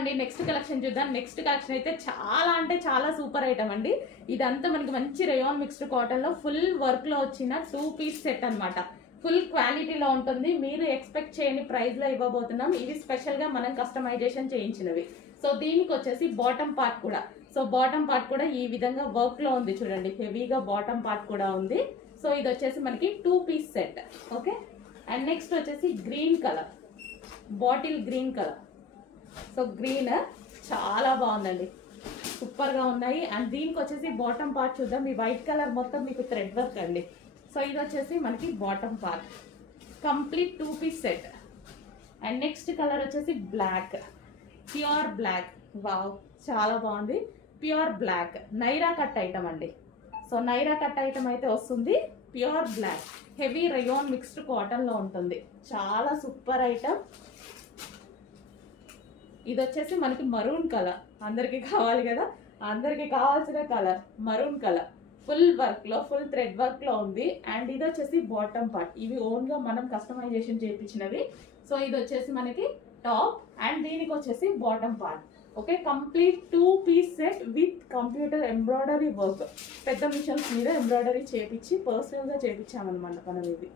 అండి next collection చూద్దాం. Next collection అయితే చాలా అంటే చాలా సూపర్ ఐటమ్ అండి. ఇదంతా మనకి మంచి రేయాన్ మిక్స్డ్ కాటన్ లో ఫుల్ వర్క్ లో వచ్చిన 2 పీస్ సెట్ అన్నమాట. ఫుల్ క్వాలిటీలో ఉంటుంది. మీరు ఎక్స్పెక్ట్ చేయని ప్రైస్ లో ఇవ్వబోతున్నాం. ఇది స్పెషల్ గా మనం కస్టమైజేషన్ చేయించినవి. సో దీనికి వచ్చేసి బాటమ్ పార్ట్ కూడా, సో బాటమ్ పార్ట్ కూడా ఈ విధంగా వర్క్ లో ఉంది చూడండి. హెవీగా బాటమ్ పార్ట్ కూడా ఉంది. సో ఇది వచ్చేసి మనకి 2 piece set. Okay, and next వచ్చేసి green colour, bottle green colour. So green చాలా బాగుందండి, సూపర్ గా ఉన్నాయి. అండ్ దీనికి వచ్చేసి బాటమ్ పార్ట్ చూద్దాం. ఈ వైట్ కలర్ మొత్తం మీకు థ్రెడ్ వర్క్ అండి. సో ఇది వచ్చేసి మనకి bottom part, complete 2 piece set. And next colour వచ్చేసి బ్లాక్, ప్యూర్ బ్లాక్. వావ్, చాలా బాగుంది. Pure black Naira cut item అండి. సో నైరా కట్ ఐటమ్ అయితే వస్తుంది. Pure black, heavy rayon mixed cotton లో ఉంటుంది. చాలా సూపర్ ఐటమ్. ఇది వచ్చేసి మనకి మరూన్ కలర్, అందరికి కావాలి కదా, అందరికి కావాల్సిన colour maroon colour. Full work లో, ఫుల్ థ్రెడ్ వర్క్ లో ఉంది. అండ్ ఇది వచ్చేసి బాటమ్ పార్ట్. ఇవి ఓన్ గా మనం కస్టమైజేషన్ చేయించినవి. సో ఇది వచ్చేసి మనకి టాప్ అండ్ దీనికి వచ్చేసి bottom part. Okay, complete 2 piece set with computer embroidery work. పెద్ద మిషన్స్ మీద ఎంబ్రాయిడరీ చేపించి పర్సనల్ గా చేపించామన్నమాట మనం. ఇది